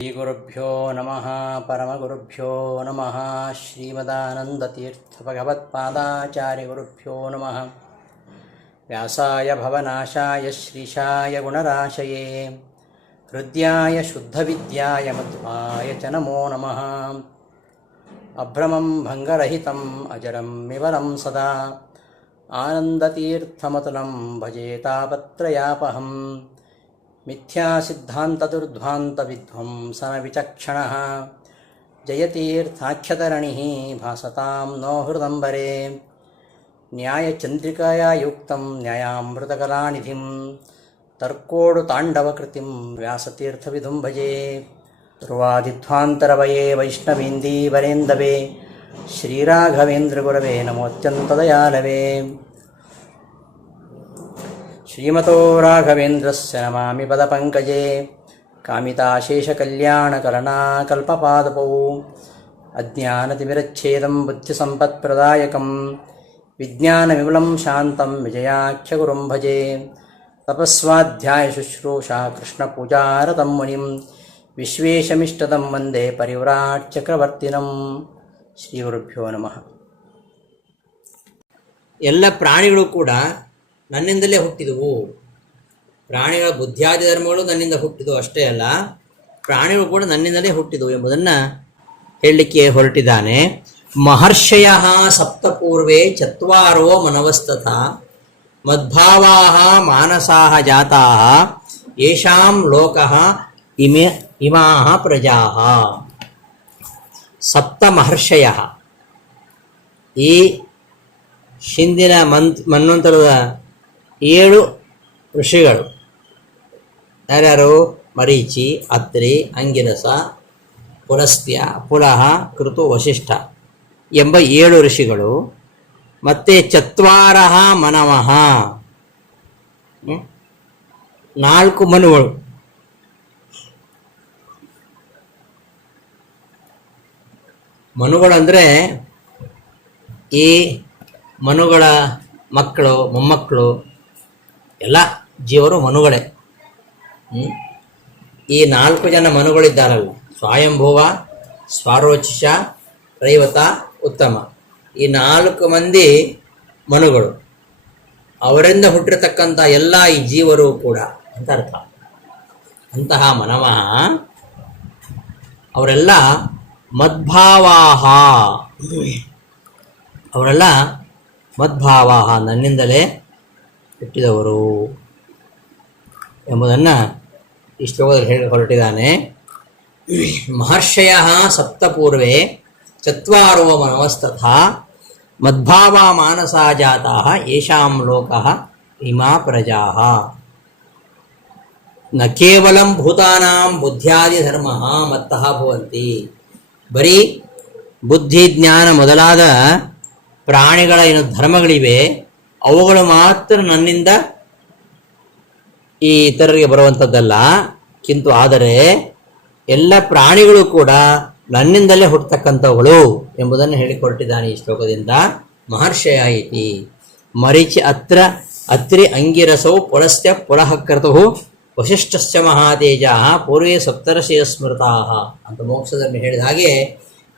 ಶ್ರೀಗುರುಭ್ಯೋ ನಮಃ ಪರಮಗುರುಭ್ಯೋ ನಮಃ ಶ್ರೀಮದಾನಂದತೀರ್ಥಭಗವತ್ಪಾದಾಚಾರ್ಯಗುರುಭ್ಯೋ ನಮಃ ವ್ಯಾಸಾಯ ಭವನಾಶಾಯ ಶ್ರೀಶಾಯ ಗುಣರಾಶಯೇ ಹೃದ್ಯಾಯ ಶುದ್ಧವಿದ್ಯಾಯ ಮಧ್ವಾಯ ಚ ನಮೋ ನಮಃ ಅಭ್ರಮಂ ಭಂಗರಹಿತಂ ಅಜರಂ ವಿಮಲಂ ಸದಾ ಆನಂದತೀರ್ಥಮತುಲಂ ಭಜೆ ತಾಪತ್ರಯಾಪಹಂ ಮಿಥ್ಯಾಸಿದ್ಧಾಂತದುರ್ಧ್ವಾಂತವಿಧ್ವಂಸನವಿಚಕ್ಷಣಃ ಜಯತೀರ್ಥಾಖ್ಯತರಣಿಃ ಭಾಸತಾಂ ನೋ ಹೃದಂಬರೆ ನ್ಯಾಯಚಂದ್ರಿಕಯಾ ಯುಕ್ತಂ ನ್ಯಾಯಾಮೃತಕಲಾನಿಧಿಂ ತರ್ಕೋಡುತಾಂಡವಕೃತಿಂ ವ್ಯಾಸತೀರ್ಥವಿದುಂ ಭಜೆ ಧ್ರುವಾದಿಧ್ವಾಂತರವಯೇ ವೈಷ್ಣವೇಂದೀವರೇಂದವೇ ಶ್ರೀರಾಘವೇಂದ್ರಗುರವೇ ನಮೋತ್ಯಂತದಯಾಲವೇ ಶ್ರೀಮತೋ ರಾಘವೇಂದ್ರಸ್ಯ ನಮಾಮಿ ಪದಪಂಕಜೇ ಕಾಮಿತಾಶೇಷಕಲ್ಯಾಣಕರಣಾಕಲ್ಪಪಾದಪೌ ಅಜ್ಞಾನತಿಮಿರಚ್ಛೇದಂ ಬುದ್ಧಿಸಂಪತ್ಪ್ರದಾಯಕಂ ವಿಜ್ಞಾನವಿಮಲಂ ಶಾಂತಂ ವಿಜಯಾಖ್ಯಗುರುಂ ಭಜೆ ತಪಸ್ವಾಧ್ಯಾಯಶುಶ್ರೂಷಾ ಕೃಷ್ಣಪೂಜಾರತಂ ಮುನಿಂ ವಿಶ್ವೇಶಮಿಷ್ಟದಂ ವಂದೇ ಪರಿವ್ರಾಟ್ ಚಕ್ರವರ್ತಿನಂ. ಶ್ರೀ ಗುರುಭ್ಯೋ ನಮಃ. ಎಲ್ಲ ಪ್ರಾಣಿಗಳು ಕೂಡ ನನ್ನಿಂದಲೇ ಹುಟ್ಟಿದವು. ಪ್ರಾಣಿಗಳ ಬುದ್ಧಿಯಾದಿ ಧರ್ಮಗಳು ನನ್ನಿಂದ ಹುಟ್ಟಿದವು ಅಷ್ಟೇ ಅಲ್ಲ, ಪ್ರಾಣಿಗಳು ಕೂಡ ನನ್ನಿಂದಲೇ ಹುಟ್ಟಿದವು ಎಂಬುದನ್ನು ಹೇಳಲಿಕ್ಕೆ ಹೊರಟಿದ್ದಾನೆ. ಮಹರ್ಷಯ ಸಪ್ತಪೂರ್ವೇ ಚತ್ವಾರೋ ಮನವಸ್ತಥ ಮದ್ಭಾವಾಃ ಮಾನಸಾಃ ಜಾತಾಃ ಯೇಷಾಂ ಲೋಕಃ ಇಮಾಃ ಪ್ರಜಾಃ. ಸಪ್ತ ಮಹರ್ಷಯ, ಈ ಹಿಂದಿನ ಮನ್ವಂತರದ 7 ಋಷಿಗಳು ಯಾರ್ಯಾರು? ಮರೀಚಿ, ಅತ್ರಿ, ಅಂಗಿರಸ, ಪುಲಸ್ತ್ಯ, ಪುಲಹ, ಕೃತು, ವಸಿಷ್ಠ ಎಂಬ 7 ಋಷಿಗಳು. ಮತ್ತೆ ಚತ್ವಾರಃ ಮನವಃ, 4 ಮನುಗಳು. ಮನುಗಳಂದರೆ ಈ ಮನುಗಳ ಮಕ್ಕಳು, ಮೊಮ್ಮಕ್ಕಳು ಎಲ್ಲ ಜೀವರು ಮನುಗಳೇ. ಈ 4 ಜನ ಮನುಗಳಿದ್ದಾರಲ್ಲ, ಸ್ವಯಂಭುವ, ಸ್ವಾರೋಚಿಷ, ರೈವತ, ಉತ್ತಮ, ಈ 4 ಮಂದಿ ಮನುಗಳು. ಅವರಿಂದ ಹುಟ್ಟಿರತಕ್ಕಂಥ ಎಲ್ಲ ಈ ಜೀವರು ಕೂಡ ಅಂತ ಅರ್ಥ. ಅಂತಹ ಮನವಃ ಅವರೆಲ್ಲ ಮದ್ಭಾವಾಹ, ಅವರೆಲ್ಲ ಮದ್ಭಾವಾಹ, ನನ್ನಿಂದಲೇ ಹುಟ್ಟಿದವರು ಎಂಬುದನ್ನು ಈ ಶ್ಲೋಕದಲ್ಲಿ ಹೇಳಿ ಹೊರಟಿದ್ದಾನೆ. ಮಹರ್ಷಯ ಸಪ್ತಪೂರ್ವೇ ಚತ್ವಾರೋ ಮನವಸ್ತಥಾ ಮದ್ಭಾವ ಮಾನಸಾ ಜಾತಾಃ ಯೇಷಾಂ ಲೋಕಃ ಇಮಾ ಪ್ರಜಾಃ. ನ ಕೇವಲಂ ಭೂತಾನಾಂ ಬುದ್ಧ್ಯಾದಿ ಧರ್ಮಃ ಮತ್ತಃ ಭವಂತಿ. ಬರೀ ಬುದ್ಧಿ, ಜ್ಞಾನ ಮೊದಲಾದ ಪ್ರಾಣಿಗಳ ಏನು ಧರ್ಮಗಳಿವೆ ಅವುಗಳು ಮಾತ್ರ ನನ್ನಿಂದ ಈ ಇತರರಿಗೆ ಬರುವಂಥದ್ದಲ್ಲ. ಕಿಂತು ಆದರೆ ಎಲ್ಲ ಪ್ರಾಣಿಗಳು ಕೂಡ ನನ್ನಿಂದಲೇ ಹುಟ್ಟತಕ್ಕಂಥವುಗಳು ಎಂಬುದನ್ನು ಹೇಳಿಕೊಟ್ಟಿದ್ದಾನೆ ಈ ಶ್ಲೋಕದಿಂದ. ಮಹರ್ಷಯ ಇತಿ ಮರೀಚಿ ಅತ್ರಿ ಅಂಗಿರಸೌ ಪುಲಸ್ತ್ಯ ಪುಲಃ ಕ್ರತುಃ ವಸಿಷ್ಠಸ್ಯ ಮಹಾತೇಜಃ ಪೂರ್ವೇ ಸಪ್ತರ್ಷಿಯ ಸ್ಮೃತಾಃ ಅಂತ ಮೋಕ್ಷದಲ್ಲಿ ಹೇಳಿದ ಹಾಗೆ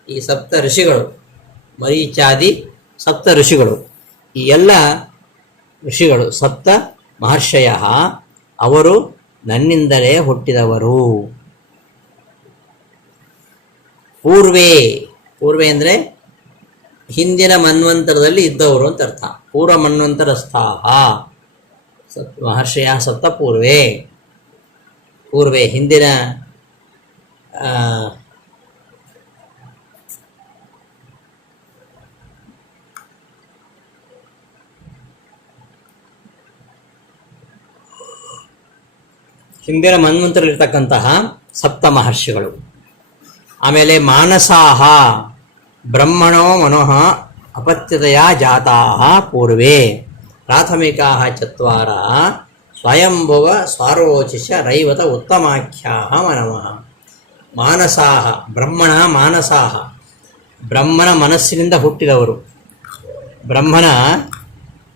ಈ 7 ಋಷಿಗಳು, ಮರೀಚಾದಿ 7 ಋಷಿಗಳು, ಈ ಎಲ್ಲ ಋಷಿಗಳು ಸಪ್ತ ಮಹರ್ಷಯ, ಅವರು ನನ್ನಿಂದಲೇ ಹುಟ್ಟಿದವರು. ಪೂರ್ವೇ, ಪೂರ್ವೇ ಅಂದರೆ ಹಿಂದಿನ ಮನ್ವಂತರದಲ್ಲಿ ಇದ್ದವರು ಅಂತ ಅರ್ಥ. ಪೂರ್ವ ಮನ್ವಂತರಸ್ಥಾಹ ಮಹರ್ಷಯ ಸಪ್ತ ಪೂರ್ವೇ. ಪೂರ್ವೇ ಹಿಂದಿನ ಹಿಂದಿನ ಮನ್ವಂತರಲ್ಲಿರ್ತಕ್ಕಂತಹ 7 ಮಹರ್ಷಿಗಳು. ಆಮೇಲೆ ಮಾನಸಾಹ ಬ್ರಹ್ಮಣೋ ಮನೋಃ ಅಪತ್ಯತೆಯ ಜಾತಾಃ ಪೂರ್ವೇ ಪ್ರಾಥಮಿಕಾಃ ಚತ್ವಾರಃ ಸ್ವಯಂಭುವ ಸ್ವಾರೋಚಿಷ ರೈವತ ಉತ್ತಮಾಖ್ಯಾಃ ಮನವಃ. ಮಾನಸಾಹ ಬ್ರಹ್ಮಣ ಮಾನಸಾಹ, ಬ್ರಹ್ಮನ ಮನಸ್ಸಿನಿಂದ ಹುಟ್ಟಿದವರು, ಬ್ರಹ್ಮನ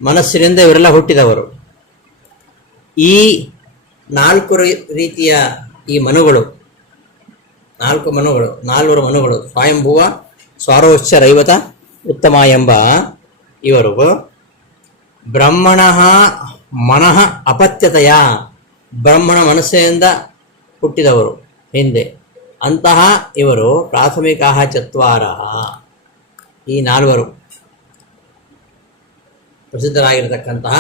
ಮನಸ್ಸಿನಿಂದ ಇವರೆಲ್ಲ ಹುಟ್ಟಿದವರು. ಈ 4 ರೀತಿಯ ಈ ಮನುಗಳು ನಾಲ್ವರು ಮನುಗಳು ಸ್ವಯಂಭುವ ಸ್ವಾರೋಶ್ಚ ರೈವತ ಉತ್ತಮ ಎಂಬ ಇವರು ಬ್ರಹ್ಮಣ ಮನಃ ಅಪತ್ಯತೆಯ ಬ್ರಹ್ಮಣ ಮನಸ್ಸಿನಿಂದ ಹುಟ್ಟಿದವರು ಹಿಂದೆ. ಅಂತಹ ಇವರು ಪ್ರಾಥಮಿಕ ಚತ್ವಾರ, ಈ ನಾಲ್ವರು ಪ್ರಸಿದ್ಧರಾಗಿರತಕ್ಕಂತಹ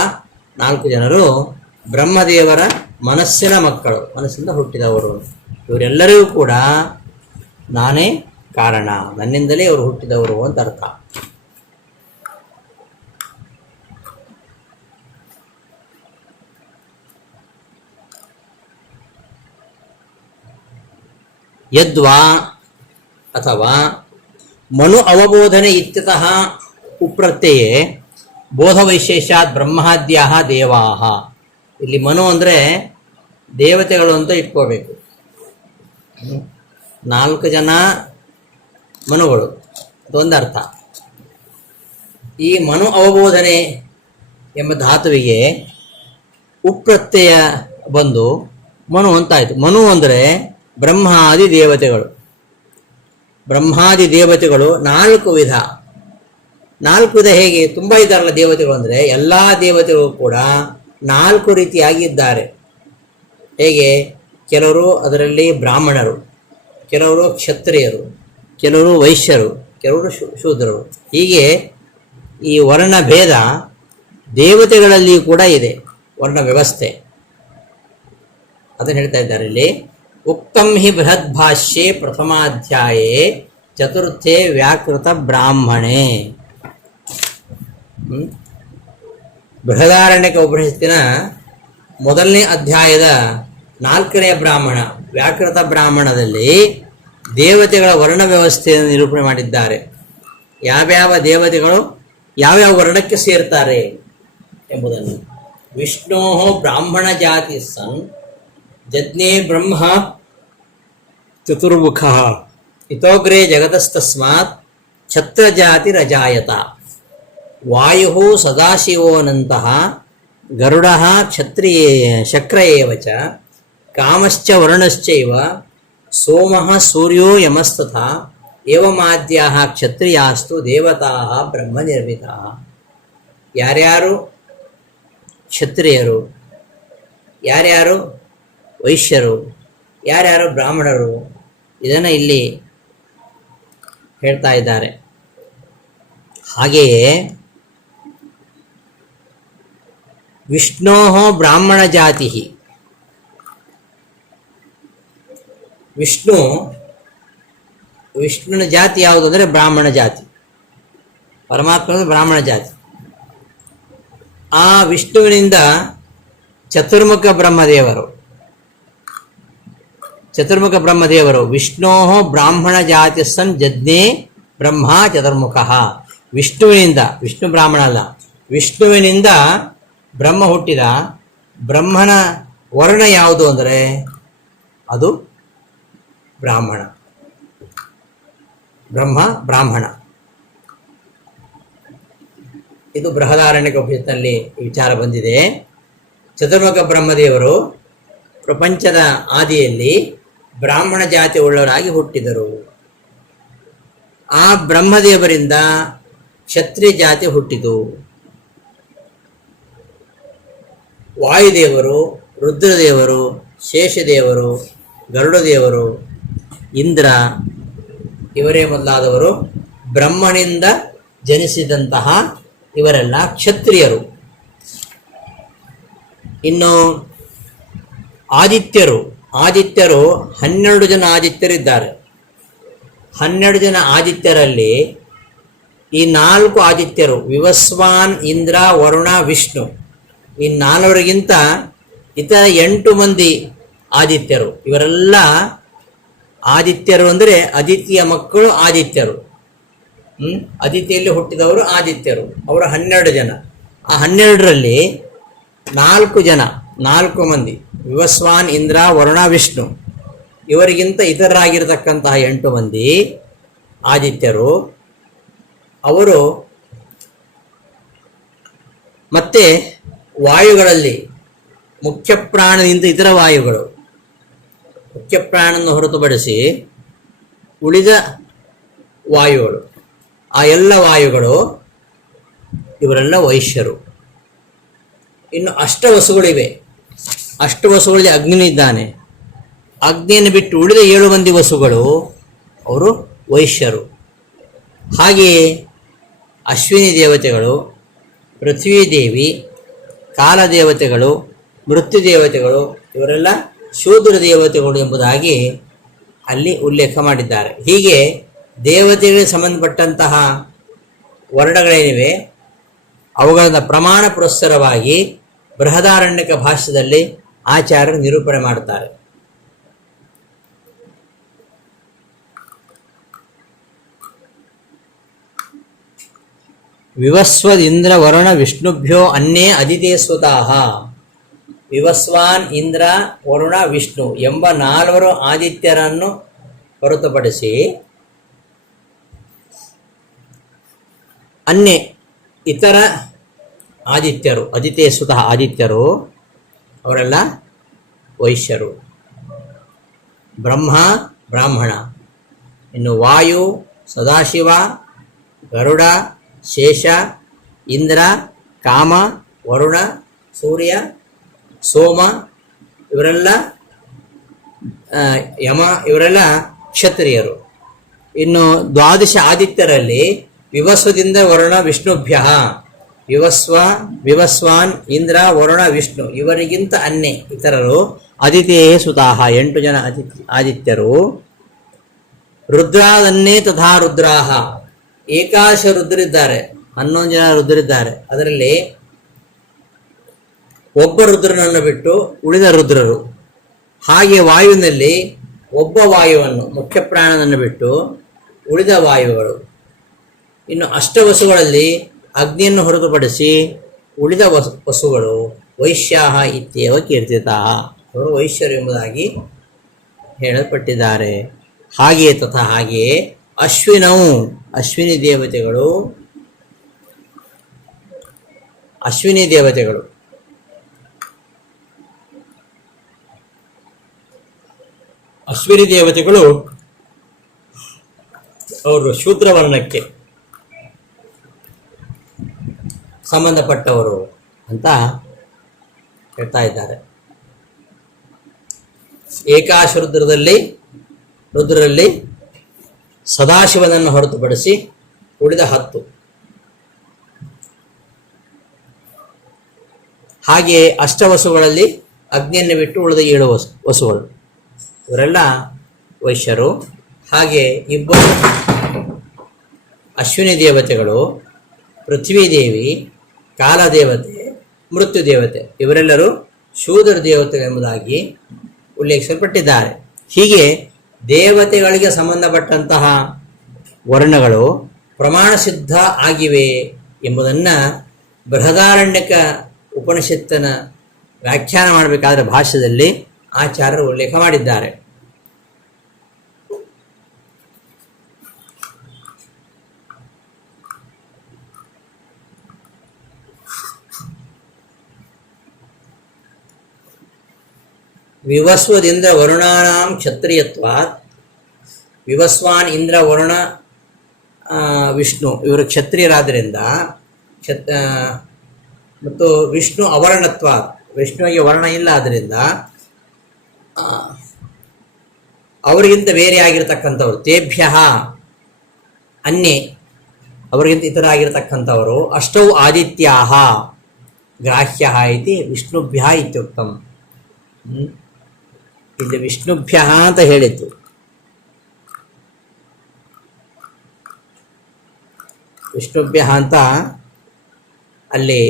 4 ಜನರು ಬ್ರಹ್ಮದೇವರ ಮನಸ್ಸಿನ ಮಕ್ಕಳು, ಮನಸ್ಸಿಂದ ಹುಟ್ಟಿದವರು. ಇವರೆಲ್ಲರಿಗೂ ಕೂಡ ನಾನೇ ಕಾರಣ, ನನ್ನಿಂದಲೇ ಇವರು ಹುಟ್ಟಿದವರು ಅಂತ ಅರ್ಥ. ಯದ್ವಾ ಅಥವಾ ಮನು ಅವಬೋಧನೆ ಇತ್ಯತಃ ಉಪ್ರತ್ಯಯೇ ಬೋಧವೈಶೇಷಾತ್ ಬ್ರಹ್ಮಾದ್ಯ ದೇವಾಹ. ಇಲ್ಲಿ ಮನು ಅಂದರೆ ದೇವತೆಗಳು ಅಂತ ಇಟ್ಕೋಬೇಕು. 4 ಜನ ಮನುಗಳು ಅದೊಂದು ಅರ್ಥ. ಈ ಮನು ಅವಬೋಧನೆ ಎಂಬ ಧಾತುವಿಗೆ ಉಪ್ರತ್ಯಯ ಬಂದು ಮನು ಅಂತಾಯಿತು. ಮನು ಅಂದರೆ ಬ್ರಹ್ಮಾದಿ ದೇವತೆಗಳು. ಬ್ರಹ್ಮಾದಿ ದೇವತೆಗಳು 4 ವಿಧ. 4 ವಿಧ ಹೇಗೆ? ತುಂಬ ಇದ್ದಾರಲ್ಲ ದೇವತೆಗಳು. ಅಂದರೆ ಎಲ್ಲ ದೇವತೆಗಳು ಕೂಡ 4 ರೀತಿಯಾಗಿದ್ದಾರೆ. ಹೇಗೆ? ಕೆಲವರು ಅದರಲ್ಲಿ ಬ್ರಾಹ್ಮಣರು, ಕೆಲವರು ಕ್ಷತ್ರಿಯರು, ಕೆಲವರು ವೈಶ್ಯರು, ಕೆಲವರು ಶೂದ್ರರು. ಹೀಗೆ ಈ ವರ್ಣ ಭೇದ ದೇವತೆಗಳಲ್ಲಿ ಕೂಡ ಇದೆ, ವರ್ಣ ವ್ಯವಸ್ಥೆ. ಅದನ್ನು ಹೇಳ್ತಾ ಇದ್ದಾರೆ ಇಲ್ಲಿ. ಉಕ್ತಂ ಹಿ ಬೃಹದ್ಭಾಷ್ಯೆ ಪ್ರಥಮಾಧ್ಯಾಯೇ ಚತುರ್ಥೇ ವ್ಯಾಕೃತ ಬ್ರಾಹ್ಮಣೆ. ಬೃಹದಾರಣ್ಯಕ ಉಪನಿಷತ್ತಿನ 1ನೇ ಅಧ್ಯಾಯದ 4ನೇ ಬ್ರಾಹ್ಮಣ, ವ್ಯಾಕೃತ ಬ್ರಾಹ್ಮಣದಲ್ಲಿ ದೇವತೆಗಳ ವರ್ಣ ವ್ಯವಸ್ಥೆಯನ್ನು ನಿರೂಪಣೆ ಮಾಡಿದ್ದಾರೆ. ಯಾವ್ಯಾವ ದೇವತೆಗಳು ಯಾವ್ಯಾವ ವರ್ಣಕ್ಕೆ ಸೇರ್ತಾರೆ ಎಂಬುದನ್ನು. ವಿಷ್ಣೋ ಬ್ರಾಹ್ಮಣ ಜಾತಿ ಸನ್ ಜಜ್ಞೆ ಬ್ರಹ್ಮ ಚತುರ್ಮುಖ ಇತೋಗ್ರೇ ಜಗತಸ್ತಸ್ಮಾತ್ ಛತ್ರಜಾತಿರಜಾಯತ. ವಾಯು ಸದಾಶಿವೋನಂತಹ ಗರುಡ ಶಕ್ರ ಏವ ಚ ಕಾಮಶ್ಚ ವರುಣಶ್ಚೈವ ಸೋಮಃ ಸೂರ್ಯೋ ಯಮಸ್ತಥಾ ಏವಮಾದ್ಯಾಃ ಕ್ಷತ್ರಿಯಾಸ್ತು ದೇವತಾಃ ಬ್ರಹ್ಮನಿರ್ಮಿತಾಃ. ಯಾರ್ಯಾರು ಕ್ಷತ್ರಿಯರು, ಯಾರ್ಯಾರು ವೈಶ್ಯರು, ಯಾರ್ಯಾರು ಬ್ರಾಹ್ಮಣರು, ಇದನ್ನು ಇಲ್ಲಿ ಹೇಳ್ತಾ ಇದ್ದಾರೆ. ಹಾಗೆಯೇ ವಿಷ್ಣೋ ಬ್ರಾಹ್ಮಣ ಜಾತಿ, ವಿಷ್ಣುವಿನ ಜಾತಿ ಯಾವುದು ಅಂದರೆ ಬ್ರಾಹ್ಮಣ ಜಾತಿ. ಪರಮಾತ್ಮನ ಬ್ರಾಹ್ಮಣ ಜಾತಿ. ಆ ವಿಷ್ಣುವಿನಿಂದ ಚತುರ್ಮುಖ ಬ್ರಹ್ಮದೇವರು ವಿಷ್ಣೋ ಬ್ರಾಹ್ಮಣ ಜಾತಿ ಸನ್ ಜಜ್ಞೆ ಬ್ರಹ್ಮ ಚತುರ್ಮುಖ. ವಿಷ್ಣುವಿನಿಂದ, ವಿಷ್ಣು ಬ್ರಾಹ್ಮಣ ಅಲ್ಲ, ವಿಷ್ಣುವಿನಿಂದ ಬ್ರಹ್ಮ ಹುಟ್ಟಿದ. ಬ್ರಹ್ಮನ ವರ್ಣ ಯಾವುದು ಅಂದರೆ ಅದು ಬ್ರಾಹ್ಮಣ. ಬ್ರಾಹ್ಮಣ. ಇದು ಬೃಹದಾರಣ್ಯಕ ಉಪನಿಷತ್ತಿನಲ್ಲಿ ವಿಚಾರ ಬಂದಿದೆ. ಚತುರ್ಮುಖ ಬ್ರಹ್ಮದೇವರು ಪ್ರಪಂಚದ ಆದಿಯಲ್ಲಿ ಬ್ರಾಹ್ಮಣ ಜಾತಿ ಉಳ್ಳವರಾಗಿ ಹುಟ್ಟಿದರು. ಆ ಬ್ರಹ್ಮದೇವರಿಂದ ಕ್ಷತ್ರಿಯ ಜಾತಿ ಹುಟ್ಟಿತು. ವಾಯುದೇವರು, ರುದ್ರದೇವರು, ಶೇಷದೇವರು, ಗರುಡದೇವರು, ಇಂದ್ರ ಇವರೇ ಮೊದಲಾದವರು ಬ್ರಹ್ಮನಿಂದ ಜನಿಸಿದಂತಹ ಇವರೆಲ್ಲ ಕ್ಷತ್ರಿಯರು. ಇನ್ನು ಆದಿತ್ಯರು 12 ಜನ ಆದಿತ್ಯರಿದ್ದಾರೆ. 12 ಜನ ಆದಿತ್ಯರಲ್ಲಿ ಈ 4 ಆದಿತ್ಯರು ವಿವಸ್ವಾನ್, ಇಂದ್ರ, ವರುಣ, ವಿಷ್ಣು, ಈ 4ರಿಗಿಂತ ಇತರ 8 ಮಂದಿ ಆದಿತ್ಯರು. ಇವರೆಲ್ಲ ಆದಿತ್ಯರು ಅಂದರೆ ಅದಿತಿಯ ಮಕ್ಕಳು ಆದಿತ್ಯರು. ಅದಿತಿಯಲ್ಲಿ ಹುಟ್ಟಿದವರು ಆದಿತ್ಯರು. ಅವರು 12 ಜನ. ಆ 12ರಲ್ಲಿ 4 ಮಂದಿ ವಿವಸ್ವಾನ್, ಇಂದ್ರ, ವರುಣ, ವಿಷ್ಣು ಇವರಿಗಿಂತ ಇತರರಾಗಿರತಕ್ಕಂತಹ 8 ಮಂದಿ ಆದಿತ್ಯರು. ಅವರು ಮತ್ತೆ ವಾಯುಗಳಲ್ಲಿ ಮುಖ್ಯ ಪ್ರಾಣದಿಂದ ಇತರ ವಾಯುಗಳು, ಮುಖ್ಯ ಪ್ರಾಣವನ್ನು ಹೊರತುಪಡಿಸಿ ಉಳಿದ ವಾಯುಗಳು, ಆ ಎಲ್ಲ ವಾಯುಗಳು ಇವರೆಲ್ಲ ವೈಶ್ಯರು. ಇನ್ನು ಅಷ್ಟವಸುಗಳಿವೆ. ಅಷ್ಟವಸುಗಳಲ್ಲಿ ಅಗ್ನಿ ಇದ್ದಾನೆ. ಅಗ್ನಿಯನ್ನು ಬಿಟ್ಟು ಉಳಿದ 7 ಮಂದಿ ವಸುಗಳು ಅವರು ವೈಶ್ಯರು. ಹಾಗೆಯೇ ಅಶ್ವಿನಿ ದೇವತೆಗಳು, ಪೃಥ್ವಿ ದೇವಿ, ಕಾಲದೇವತೆಗಳು, ಮೃತ್ಯು ದೇವತೆಗಳು ಇವರೆಲ್ಲ ಶೂದ್ರ ದೇವತೆಗಳು ಎಂಬುದಾಗಿ ಅಲ್ಲಿ ಉಲ್ಲೇಖ ಮಾಡಿದ್ದಾರೆ. ಹೀಗೆ ದೇವತೆಗಳಿಗೆ ಸಂಬಂಧಪಟ್ಟಂತಹ ವರ್ಣಗಳೇನಿವೆ ಅವುಗಳನ್ನು ಪ್ರಮಾಣ ಪುರಸ್ಸರವಾಗಿ ಬೃಹದಾರಣ್ಯಕ ಭಾಷ್ಯದಲ್ಲಿ ಆಚಾರ್ಯರು ನಿರೂಪಣೆ ಮಾಡುತ್ತಾರೆ. ವಿವಸ್ವದಿಂದ್ರ ವರುಣ ವಿಷ್ಣುಭ್ಯೋ ಅನ್ಯೇ ಅದಿತೇ ಸ್ವತಃ. ವಿವಸ್ವಾನ್, ಇಂದ್ರ, ವರುಣ, ವಿಷ್ಣು ಎಂಬ 4 ಆದಿತ್ಯರನ್ನು ಹೊರತುಪಡಿಸಿ ಅನ್ಯ ಇತರ ಆದಿತ್ಯರು, ಅದಿತೇ ಸ್ವತಃ ಆದಿತ್ಯರು ಅವರೆಲ್ಲ ವೈಶ್ಯರು. ಬ್ರಹ್ಮ ಬ್ರಾಹ್ಮಣ, ಇನ್ನು ವಾಯು ಸದಾಶಿವ, ಗರುಡ, ಶೇಷ, ಇಂದ್ರ, ಕಾಮ, ವರುಣ, ಸೂರ್ಯ, ಸೋಮ ಇವರೆಲ್ಲ ಯಮ ಇವರೆಲ್ಲ ಕ್ಷತ್ರಿಯರು. ಇನ್ನು ದ್ವಾದಶ ಆದಿತ್ಯರಲ್ಲಿ ವಿವಸ್ವದಿಂದ ವರುಣ ವಿಷ್ಣುಭ್ಯ, ವಿವಸ್ವಾನ್, ಇಂದ್ರ, ವರುಣ, ವಿಷ್ಣು ಇವರಿಗಿಂತ ಅನ್ಯ ಇತರರು ಅದಿತೇ ಸುತಾಹ 8 ಜನ ಆದಿತ್ಯರು. ರುದ್ರಾದನ್ನೇ ತಥಾ ರುದ್ರಾಹ, ಏಕಾಶ ರುದ್ರಿದ್ದಾರೆ, 11 ಜನ ರುದ್ರಿದ್ದಾರೆ. ಅದರಲ್ಲಿ ಒಬ್ಬ ರುದ್ರನನ್ನು ಬಿಟ್ಟು ಉಳಿದ ರುದ್ರರು. ಹಾಗೆ ವಾಯುವಿನಲ್ಲಿ ಒಬ್ಬ ವಾಯುವನ್ನು, ಮುಖ್ಯ ಪ್ರಾಣನನ್ನು ಬಿಟ್ಟು ಉಳಿದ ವಾಯುಗಳು. ಇನ್ನು ಅಷ್ಟವಸುಗಳಲ್ಲಿ ಅಗ್ನಿಯನ್ನು ಹೊರತುಪಡಿಸಿ ಉಳಿದ ವಸುಗಳು ವೈಶ್ಯಾಹ ಇತ್ಯೇವ ಕೀರ್ತಿತಃ, ಅವರು ವೈಶ್ಯರು ಎಂಬುದಾಗಿ ಹೇಳಲ್ಪಟ್ಟಿದ್ದಾರೆ. ಹಾಗೆಯೇ ತಥಾ ಹಾಗೆಯೇ ಅಶ್ವಿನವು, ಅಶ್ವಿನಿ ದೇವತೆಗಳು, ಅಶ್ವಿನಿ ದೇವತೆಗಳು ಅವರು ಶೂದ್ರವರ್ಣಕ್ಕೆ ಸಂಬಂಧಪಟ್ಟವರು ಅಂತ ಹೇಳ್ತಾ ಇದ್ದಾರೆ. ಏಕಾಶ ರುದ್ರರಲ್ಲಿ ಸದಾಶಿವನನ್ನು ಹೊರತುಪಡಿಸಿ ಉಳಿದ 10. ಹಾಗೆಯೇ ಅಷ್ಟವಸುಗಳಲ್ಲಿ ಅಗ್ನಿಯನ್ನು ಬಿಟ್ಟು ಉಳಿದ 7 ವಸುಗಳು ಇವರೆಲ್ಲ ವೈಶ್ಯರು. ಹಾಗೆ ಇಬ್ಬರು ಅಶ್ವಿನಿ ದೇವತೆಗಳು, ಪೃಥ್ವಿ ದೇವಿ, ಕಾಲದೇವತೆ, ಮೃತ್ಯು ದೇವತೆ ಇವರೆಲ್ಲರೂ ಶೂದ್ರ ದೇವತೆ ಎಂಬುದಾಗಿ ಉಲ್ಲೇಖಿಸಲ್ಪಟ್ಟಿದ್ದಾರೆ. ಹೀಗೆ ದೇವತೆಗಳಿಗೆ ಸಂಬಂಧಪಟ್ಟಂತಹ ವರ್ಣಗಳು ಪ್ರಮಾಣ ಸಿದ್ಧ ಆಗಿವೆ ಎಂಬುದನ್ನು ಬೃಹದಾರಣ್ಯಕ ಉಪನಿಷತ್ತಿನ ವ್ಯಾಖ್ಯಾನ ಮಾಡಬೇಕಾದ್ರೆ ಭಾಷ್ಯದಲ್ಲಿ ಆಚಾರ್ಯರು ಉಲ್ಲೇಖ ಮಾಡಿದ್ದಾರೆ. ವಿವಸ್ವದಿಂದ ವರುಣಾನಾಂ ಕ್ಷತ್ರಿಯತ್ವಾತ್, ವಿವಸ್ವಾನ್, ಇಂದ್ರ, ವರುಣ, ವಿಷ್ಣು ಇವರು ಕ್ಷತ್ರಿಯರಾದ್ದರಿಂದ ಮತ್ತು ವಿಷ್ಣು ಅವರ್ಣತ್ವ, ವಿಷ್ಣುವಿಗೆ ವರ್ಣ ಇಲ್ಲ ಆದ್ದರಿಂದ ಅವರಿಗಿಂತ ಬೇರೆ ಆಗಿರತಕ್ಕಂಥವ್ರು, ತೇಭ್ಯ ಅನ್ಯೇ ಅವರಿಗಿಂತ ಇತರ ಆಗಿರತಕ್ಕಂಥವರು ಅಷ್ಟೌ ಆದಿತ್ಯಾಹ ಗ್ರಾಹ್ಯ ಇತಿ ವಿಷ್ಣುಭ್ಯ ಇತ್ಯುಕ್ತಂ. ಇಲ್ಲಿ ವಿಷ್ಣುಭ್ಯ ಅಂತ ಹೇಳಿದ್ದು. ವಿಷ್ಣುಭ್ಯ ಅಂತ ಅಲ್ಲಿ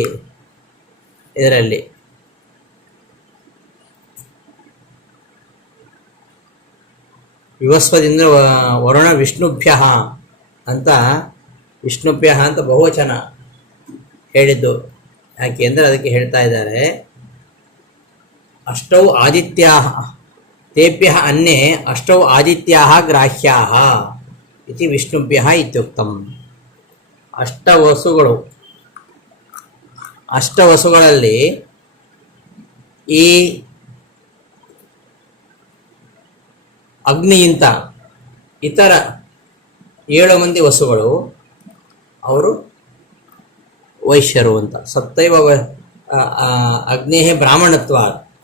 ಇದರಲ್ಲಿ ವಿವಸ್ವದಿಂದ ವರುಣ ವಿಷ್ಣುಭ್ಯ ಅಂತ ಬಹುವಚನ ಹೇಳಿದ್ದು ಯಾಕೆ ಅಂದರೆ ಅದಕ್ಕೆ ಹೇಳ್ತಾ ಇದ್ದಾರೆ, ಅಷ್ಟೌ ಆದಿತ್ಯಾ ತೇಭ್ಯ ಅನ್ಯೇ ಅಷ್ಟೌ ಆದಿತ್ಯಾ ಗ್ರಾಹ್ಯಾ ಇತಿ ವಿಷ್ಣುಭ್ಯ ಇತ್ಯುಕ್ತಂ. ಅಷ್ಟವಸುಗಳಲ್ಲಿ ಈ ಅಗ್ನಿಗಿಂತ ಇತರ 7 ಮಂದಿ ವಸುಗಳು ಅವರು ವೈಶ್ಯರು ಅಂತ. ಸತ್ತೈವ ಅಗ್ನೇಹೇ ಬ್ರಾಹ್ಮಣತ್ವ,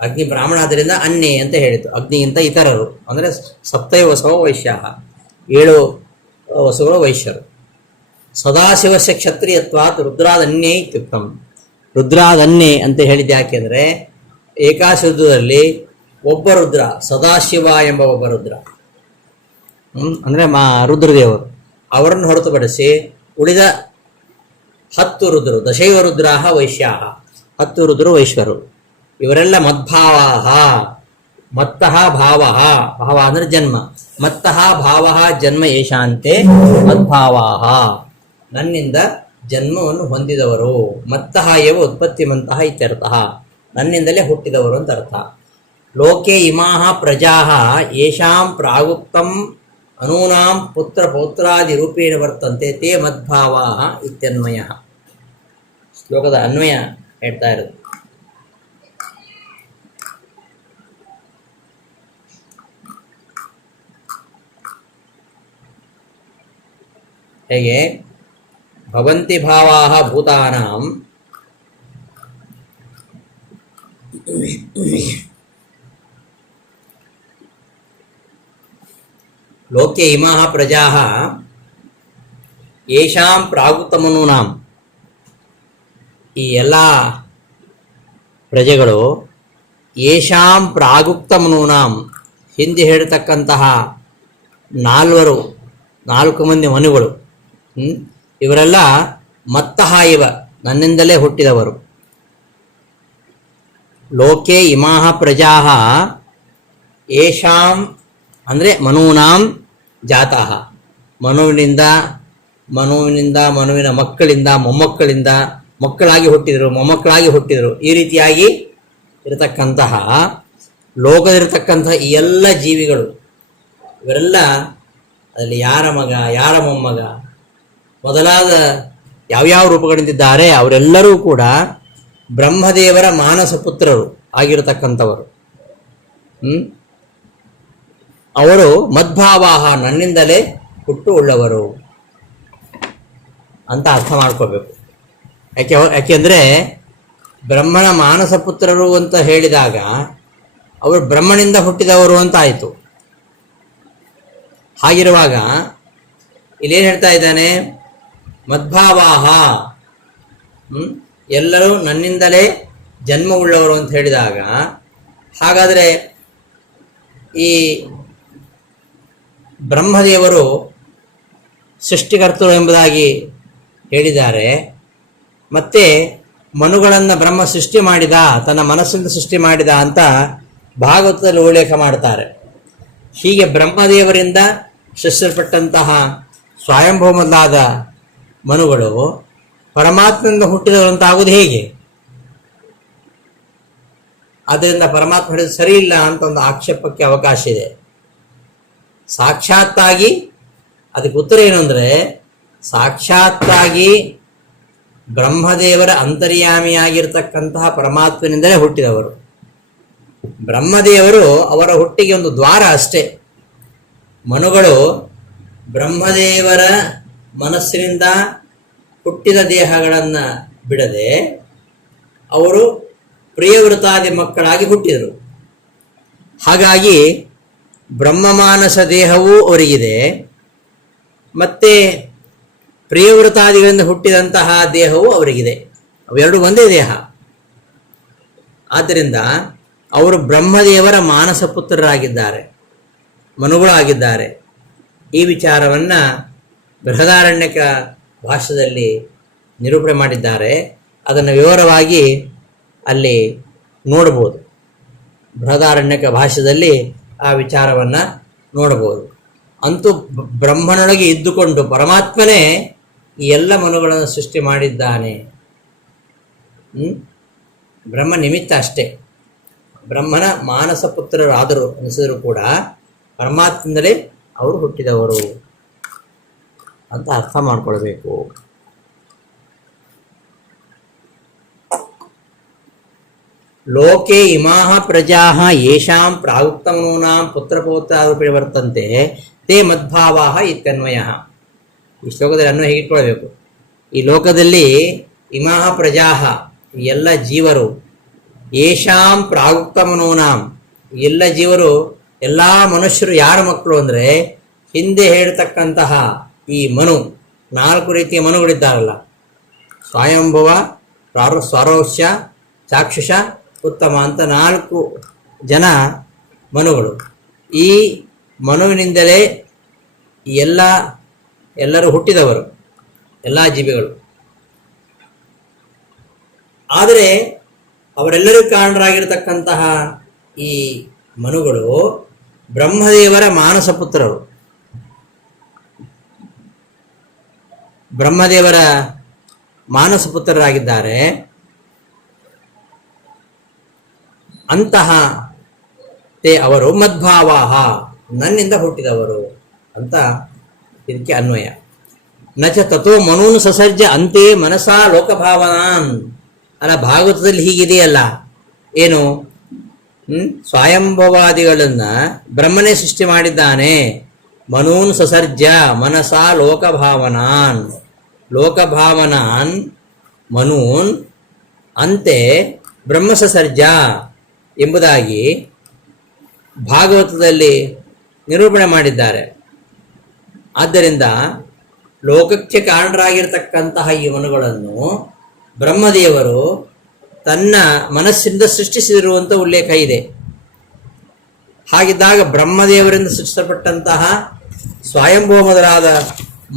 ಅಗ್ನಿ ಬ್ರಾಹ್ಮಣ ಆದ್ದರಿಂದ ಅನ್ನೆ ಅಂತ ಹೇಳಿತು. ಅಗ್ನಿಗಿಂತ ಇತರರು ಅಂದರೆ ಸಪ್ತೈವ ವಸವ ವೈಶ್ಯ, 7 ವಸುಗಳು ವೈಶ್ಯರು. ಸದಾಶಿವಸ್ಯ ಕ್ಷತ್ರಿಯತ್ವಾತ್ ರುದ್ರಾದನ್ಯೇ ಇತ್ಯುಕ್ತಂ. ರುದ್ರಾದನ್ಯೆ ಅಂತ ಹೇಳಿದ್ದು ಯಾಕೆಂದರೆ ಏಕಾಶುದ್ಧದಲ್ಲಿ ಒಬ್ಬ ರುದ್ರ, ಸದಾಶಿವ ಎಂಬ ಒಬ್ಬ ರುದ್ರ ಅಂದರೆ ರುದ್ರದೇವರು, ಅವರನ್ನು ಹೊರತುಪಡಿಸಿ ಉಳಿದ 10 ರುದ್ರರು, ದಶೈವ ರುದ್ರಾಹ ವೈಶ್ಯಾಹ, 10 ರುದ್ರರು ವೈಶ್ವರು. ಇವರೆಲ್ಲ ಮದ್ಭಾವಾಹ, ಮತ್ತಃ ಭಾವಃ, ಭಾವ ಅಂದರೆ ಜನ್ಮ, ಮತ್ತಃ ಭಾವಃ ಜನ್ಮ ಏಷಾಂತೆ ಮದ್ಭಾವಾಹ, ನನ್ನಿಂದ ಜನ್ಮವನ್ನು ಹೊಂದಿದವರು. ಮತ್ತಃ ಏವ ಉತ್ಪತ್ತಿಮಂತಹ ಇತ್ಯರ್ಥಃ, ನನ್ನಿಂದಲೇ ಹುಟ್ಟಿದವರು ಅಂತ ಅರ್ಥ. ಲೋಕೆ ಇಮಾಹ ಪ್ರಜಾಹ ಯೇಷಾಂ ಪ್ರಾಗುಕ್ತಂ ಅನೂನಾಂ ಪುತ್ರ ಪೌತ್ರಾದಿ ರೂಪೇಣ ವರ್ತಂತೆ ತೇ ಮದ್ಭಾವಾಹ ಇತ್ಯನ್ವಯ. ಶ್ಲೋಕದ ಅನ್ವಯ ಹೇಳ್ತಾ ಇರೋದು. ಹೇಗೆ ಭವಂತಿ ಭಾವಾಹ ಭೂತಾನಾಂ ಲೋಕೆ ಇಮಾಹ ಪ್ರಜಾಹ ಯೇಷಾಂ ಪ್ರಾಗುಕ್ತಮನೂನಾಂ, ಈ ಎಲ್ಲ ಪ್ರಜೆಗಳು ಯೇಷಾಂ ಪ್ರಾಗುಕ್ತಮನೂನಾಂ, ಹಿಂದೆ ಹೇಳಿರ್ತಕ್ಕಂತಹ 4 ಮಂದಿ ಮನುಗಳು, ಇವರೆಲ್ಲ ಮತ್ತಃ ಇವ, ನನ್ನಿಂದಲೇ ಹುಟ್ಟಿದವರು. ಲೋಕೆ ಇಮಾಹ ಪ್ರಜಾಹ ಯೇಷಾಂ ಅಂದರೆ ಮನೂನಾಂ ಜಾತಃ, ಮನುವಿನಿಂದ ಮನುವಿನ ಮಕ್ಕಳಿಂದ ಮೊಮ್ಮಕ್ಕಳಿಂದ ಮಕ್ಕಳಾಗಿ ಹುಟ್ಟಿದರು, ಮೊಮ್ಮಕ್ಕಳಾಗಿ ಹುಟ್ಟಿದರು. ಈ ರೀತಿಯಾಗಿ ಇರತಕ್ಕಂತಹ ಲೋಕದಲ್ಲಿರತಕ್ಕಂತಹ ಈ ಎಲ್ಲ ಜೀವಿಗಳು, ಇವರೆಲ್ಲ ಅದರಲ್ಲಿ ಯಾರ ಮಗ ಯಾರ ಮೊಮ್ಮಗ ಮೊದಲಾದ ಯಾವ್ಯಾವ ರೂಪಗಳಿಂದಿದ್ದಾರೆ ಅವರೆಲ್ಲರೂ ಕೂಡ ಬ್ರಹ್ಮದೇವರ ಮಾನಸ ಪುತ್ರರು ಆಗಿರತಕ್ಕಂಥವರು. ಅವರು ಮದ್ಭಾವಾಹ, ನನ್ನಿಂದಲೇ ಹುಟ್ಟು ಉಳ್ಳವರು ಅಂತ ಅರ್ಥ ಮಾಡ್ಕೋಬೇಕು. ಯಾಕೆಂದರೆ ಬ್ರಹ್ಮನ ಮಾನಸ ಪುತ್ರರು ಅಂತ ಹೇಳಿದಾಗ ಅವರು ಬ್ರಹ್ಮನಿಂದ ಹುಟ್ಟಿದವರು ಅಂತ ಆಯಿತು. ಹಾಗಿರುವಾಗ ಇಲ್ಲೇನು ಹೇಳ್ತಾ ಇದ್ದಾನೆ? ಮದ್ಭಾವಾಹ, ಎಲ್ಲರೂ ನನ್ನಿಂದಲೇ ಜನ್ಮವುಳ್ಳವರು ಅಂತ ಹೇಳಿದಾಗ, ಹಾಗಾದರೆ ಈ ಬ್ರಹ್ಮದೇವರು ಸೃಷ್ಟಿಕರ್ತರು ಎಂಬುದಾಗಿ ಹೇಳಿದ್ದಾರೆ. ಮತ್ತೆ ಮನುಗಳನ್ನು ಬ್ರಹ್ಮ ಸೃಷ್ಟಿ ಮಾಡಿದ, ತನ್ನ ಮನಸ್ಸಿಂದ ಸೃಷ್ಟಿ ಮಾಡಿದ ಅಂತ ಭಾಗವತದಲ್ಲಿ ಉಲ್ಲೇಖ ಮಾಡ್ತಾರೆ. ಹೀಗೆ ಬ್ರಹ್ಮದೇವರಿಂದ ಸೃಷ್ಟಿಸಲ್ಪಟ್ಟಂತಹ ಸ್ವಯಂಭೂ ಮೊದಲಾದ ಮನುಗಳು ಪರಮಾತ್ಮನಿಂದ ಹುಟ್ಟಿದವರಂತಾಗುವುದು ಹೇಗೆ? ಆದ್ದರಿಂದ ಪರಮಾತ್ಮ ಹೇಳಿದ ಸರಿ ಇಲ್ಲ ಅಂತ ಒಂದು ಆಕ್ಷೇಪಕ್ಕೆ ಅವಕಾಶ ಇದೆ. ಸಾಕ್ಷಾತ್ತಾಗಿ ಅದಕ್ಕೆ ಉತ್ತರ ಏನು ಅಂದರೆ, ಸಾಕ್ಷಾತ್ತಾಗಿ ಬ್ರಹ್ಮದೇವರ ಅಂತರ್ಯಾಮಿಯಾಗಿರ್ತಕ್ಕಂತಹ ಪರಮಾತ್ಮನಿಂದಲೇ ಹುಟ್ಟಿದವರು. ಬ್ರಹ್ಮದೇವರು ಅವರ ಹುಟ್ಟಿಗೆ ಒಂದು ದ್ವಾರ ಅಷ್ಟೇ. ಮನುಗಳು ಬ್ರಹ್ಮದೇವರ ಮನಸ್ಸಿನಿಂದ ಹುಟ್ಟಿದ ದೇಹಗಳನ್ನು ಬಿಡದೆ ಅವರು ಪ್ರಿಯವೃತಾದಿ ಮಕ್ಕಳಾಗಿ ಹುಟ್ಟಿದರು. ಹಾಗಾಗಿ ಬ್ರಹ್ಮಮಾನಸ ದೇಹವೂ ಅವರಿಗಿದೆ, ಮತ್ತೆ ಪ್ರಿಯವೃತಾದಿಗಳಿಂದ ಹುಟ್ಟಿದಂತಹ ದೇಹವೂ ಅವರಿಗಿದೆ. ಅವೆರಡು ಒಂದೇ ದೇಹ. ಆದ್ದರಿಂದ ಅವರು ಬ್ರಹ್ಮದೇವರ ಮಾನಸ ಪುತ್ರರಾಗಿದ್ದಾರೆ, ಮನುಗಳಾಗಿದ್ದಾರೆ. ಈ ವಿಚಾರವನ್ನು ಬೃಹದಾರಣ್ಯಕ ಭಾಷ್ಯದಲ್ಲಿ ನಿರೂಪಣೆ ಮಾಡಿದ್ದಾರೆ. ಅದನ್ನು ವಿವರವಾಗಿ ಅಲ್ಲಿ ನೋಡ್ಬೋದು. ಬೃಹದಾರಣ್ಯಕ ಭಾಷ್ಯದಲ್ಲಿ ಆ ವಿಚಾರವನ್ನು ನೋಡ್ಬೋದು. ಅಂತೂ ಬ್ರಹ್ಮನೊಳಗೆ ಇದ್ದುಕೊಂಡು ಪರಮಾತ್ಮನೇ ಈ ಎಲ್ಲ ಮನುಗಳನ್ನು ಸೃಷ್ಟಿ ಮಾಡಿದ್ದಾನೆ. ಬ್ರಹ್ಮ ನಿಮಿತ್ತ ಅಷ್ಟೇ. ಬ್ರಹ್ಮನ ಮಾನಸ ಪುತ್ರರಾದರು ಅನಿಸಿದರೂ ಕೂಡ ಪರಮಾತ್ಮನಲ್ಲೇ ಅವರು ಹುಟ್ಟಿದವರು ಅಂತ ಅರ್ಥ ಮಾಡ್ಕೊಳ್ಬೇಕು. ಲೋಕೆ ಇಮಾಹ ಪ್ರಜಾಃ ಯೇಷಾಂ ಪ್ರಾಗುಕ್ತಮನೂನಾಂ ಪುತ್ರಪೌತ್ರಾರೂಪೇಣ ವರ್ತಂತೆ ತೇ ಮದ್ಭಾವಾಃ ಇತ್ಯನ್ವಯಃ. ಈ ಶ್ಲೋಕದಲ್ಲಿ ಅನ್ವಯ ಹೇಗಿಟ್ಕೊಳ್ಬೇಕು. ಈ ಲೋಕದಲ್ಲಿ ಇಮಾಹ ಪ್ರಜಾಃ ಎಲ್ಲ ಜೀವರು, ಯೇಷಾಂ ಪ್ರಾಗುಕ್ತಮನೂನಾಂ ಎಲ್ಲ ಜೀವರು, ಎಲ್ಲ ಮನುಷ್ಯರು ಯಾರ ಮಕ್ಕಳು ಅಂದರೆ ಹಿಂದೆ ಹೇಳ್ತಕ್ಕಂತಹ ಈ ಮನು, 4 ರೀತಿಯ ಮನುಗಳಿದ್ದಾರಲ್ಲ, ಸ್ವಯಂಭುವ, ಸ್ವರೋಷ್ಯ, ಚಾಕ್ಷುಷ, ಉತ್ತಮ ಅಂತ 4 ಜನ ಮನುಗಳು. ಈ ಮನುವಿನಿಂದಲೇ ಎಲ್ಲರೂ ಹುಟ್ಟಿದವರು, ಎಲ್ಲ ಜೀವಿಗಳು. ಆದರೆ ಅವರೆಲ್ಲರಿಗೂ ಕಾರಣರಾಗಿರ್ತಕ್ಕಂತಹ ಈ ಮನುಗಳು ಬ್ರಹ್ಮದೇವರ ಮಾನಸ ಪುತ್ರರು. ಬ್ರಹ್ಮದೇವರ ಮಾನಸ ಪುತ್ರರಾಗಿದ್ದಾರೆ. ಅಂತಹ ಅವರು ಮದ್ಭಾವಾಹ ನನ್ನಿಂದ ಹುಟ್ಟಿದವರು ಅಂತ ಇದಕ್ಕೆ ಅನ್ವಯ. ನಚ ತಥೋ ಮನೂನ್ ಸಸರ್ಜ ಅಂತೆ ಮನಸಾ ಲೋಕಭಾವನಾನ್. ಅಲ್ಲ, ಭಾಗವತದಲ್ಲಿ ಹೀಗಿದೆಯಲ್ಲ, ಏನು ಸ್ವಯಂಭವಾದಿಗಳನ್ನ ಬ್ರಹ್ಮನೇ ಸೃಷ್ಟಿ ಮಾಡಿದ್ದಾನೆ. ಮನೂನ್ ಸಸರ್ಜ ಮನಸಾ ಲೋಕಭಾವನಾನ್, ಲೋಕಭಾವನಾನ್ ಮನೂನ್ ಅಂತೆ ಬ್ರಹ್ಮ ಸಸರ್ಜ ಎಂಬುದಾಗಿ ಭಾಗವತದಲ್ಲಿ ನಿರೂಪಣೆ ಮಾಡಿದ್ದಾರೆ. ಆದ್ದರಿಂದ ಲೋಕಕ್ಕೆ ಕಾರಣರಾಗಿರ್ತಕ್ಕಂತಹ ಈ ಮನುಗಳನ್ನು ಬ್ರಹ್ಮದೇವರು ತನ್ನ ಮನಸ್ಸಿಂದ ಸೃಷ್ಟಿಸಿರುವಂಥ ಉಲ್ಲೇಖ ಇದೆ. ಹಾಗಿದ್ದಾಗ ಬ್ರಹ್ಮದೇವರಿಂದ ಸೃಷ್ಟಿಸಲ್ಪಟ್ಟಂತಹ ಸ್ವಯಂಭವ ಮೊದಲಾದ